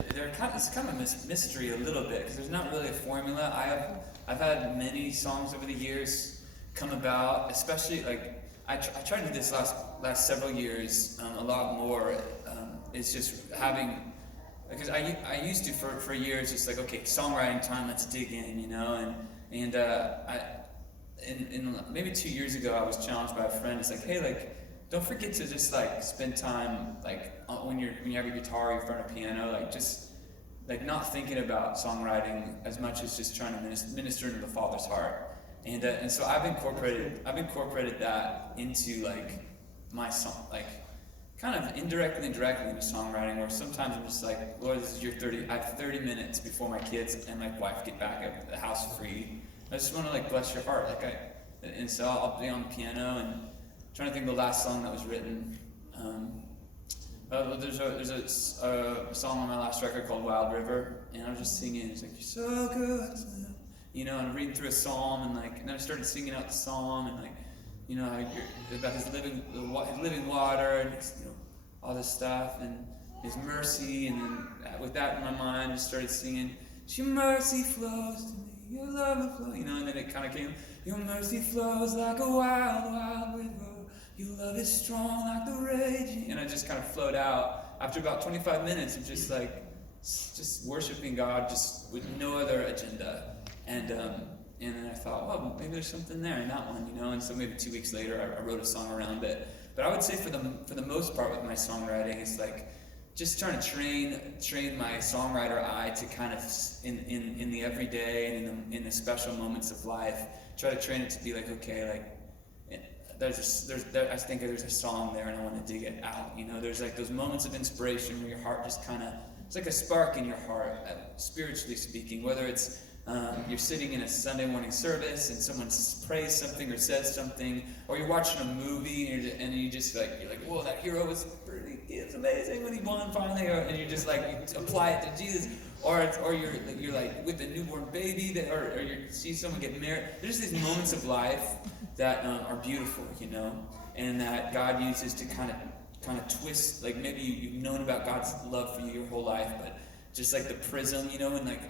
It's kind of a mystery a little bit because there's not really a formula. I've had many songs over the years come about, especially like I tried to do this last several years a lot more. It's just having, because I used to for years just like, okay, songwriting time, let's dig in, and in maybe 2 years ago I was challenged by a friend. It's like, hey, like, don't forget to just like spend time like when you have your guitar in front of a piano, like just like not thinking about songwriting as much as just trying to minister into the Father's heart. And so I've incorporated that into like my song, like kind of indirectly and directly into songwriting, where sometimes I'm just like, Lord, this is I have 30 minutes before my kids and my wife get back at the house free. I just want to like bless your heart, and so I'll be on the piano and trying to think of the last song that was written. There's a song on my last record called Wild River, and I was just singing. It's like, you're so good, and I'm reading through a psalm, and then I started singing out the psalm, and about his living water, and all this stuff, and his mercy, and then with that in my mind, I just started singing, your mercy flows to me, your love flows, and then it kind of came, your mercy flows like a wild, wild river. Your love is strong like the raging. And I just kind of flowed out after about 25 minutes of just worshiping God, just with no other agenda. And then I thought, well, maybe there's something there in that one, And so maybe 2 weeks later, I wrote a song around it. But I would say for the most part with my songwriting, it's like just trying to train my songwriter eye to kind of in the everyday and in the special moments of life, try to train it to be like, okay, like. I think there's a song there, and I want to dig it out. There's like those moments of inspiration where your heart just kind of, it's like a spark in your heart, spiritually speaking. Whether it's you're sitting in a Sunday morning service and someone prays something or says something, or you're watching a movie and you're like, whoa, that hero it's amazing when he won finally, and you just like you apply it to Jesus. Or you're like with a newborn baby, or you see someone get married. There's these moments of life that are beautiful, and that God uses to kind of twist. Like maybe you've known about God's love for you your whole life, but just like the prism, and like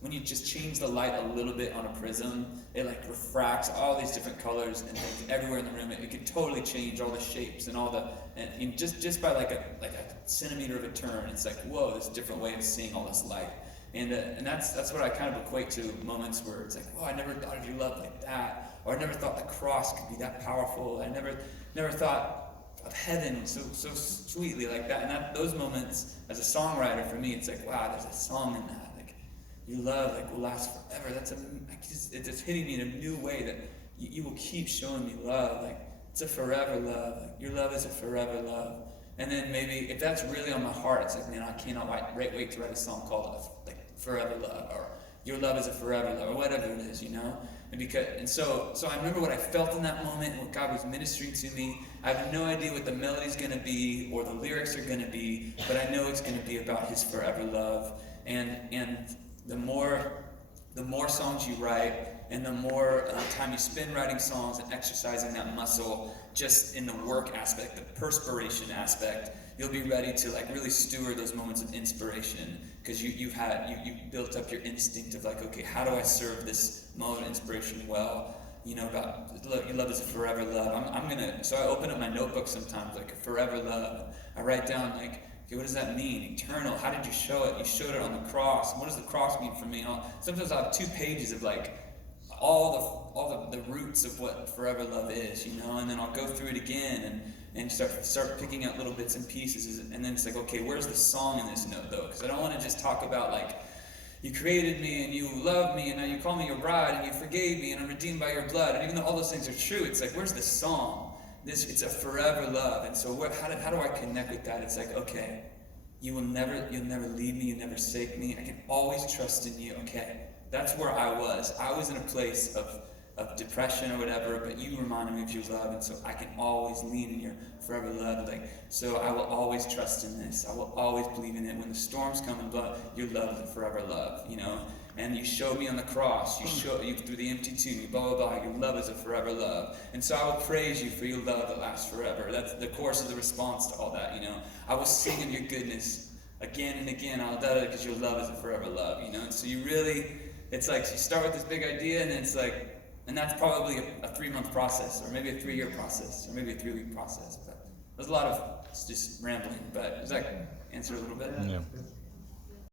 when you just change the light a little bit on a prism, it like refracts all these different colors and like everywhere in the room. It can totally change all the shapes and and just by like a centimeter of a turn. It's like, whoa, this different way of seeing all this light. And that's what I kind of equate to moments where it's like, whoa, I never thought of your love like that, or I never thought the cross could be that powerful. I never thought of heaven so sweetly like that. And those moments as a songwriter for me, it's like, wow, there's a song in that. Your love will last forever. It's just hitting me in a new way that you will keep showing me love. Like it's a forever love. Like, your love is a forever love. And then maybe if that's really on my heart, it's like, man, I cannot wait to write a song called like Forever Love, or Your Love is a Forever Love, or whatever it is, And so I remember what I felt in that moment and what God was ministering to me. I have no idea what the melody's going to be or the lyrics are going to be, but I know it's going to be about His forever love. And the more songs you write, and the more time you spend writing songs and exercising that muscle, just in the work aspect, the perspiration aspect, you'll be ready to like really steward those moments of inspiration, because you've built up your instinct of like, okay, how do I serve this moment of inspiration well? About your love is a forever love. So I open up my notebook sometimes, like a forever love. I write down like, okay, what does that mean? Eternal. How did you show it? You showed it on the cross. What does the cross mean for me? Sometimes I'll have 2 pages of like all the roots of what forever love is, and then I'll go through it again and start picking out little bits and pieces, and then it's like, okay, where's the song in this note though? Because I don't want to just talk about like, you created me and you loved me and now you call me your bride and you forgave me and I'm redeemed by your blood. And even though all those things are true, it's like, where's the song? It's a forever love. And so how do I connect with that? It's like, okay, you'll never leave me, you never forsake me. I can always trust in you. Okay, that's where I was. I was in a place of depression or whatever, but you reminded me of your love, and so I can always lean in your forever love. Like, so I will always trust in this. I will always believe in it. When the storms come and blow, your love is a forever love, And you showed me on the cross. You showed you through the empty tomb. Blah blah blah. Your love is a forever love, and so I will praise you for your love that lasts forever. That's the course of the response to all that. I will sing of your goodness again and again, I'll do it because your love is a forever love, you know? And so you really, it's like, you start with this big idea, and it's like, and that's probably a 3-month process, or maybe a 3-year process, or maybe a 3-week process. But there's a lot of just rambling, but does that answer a little bit? Yeah.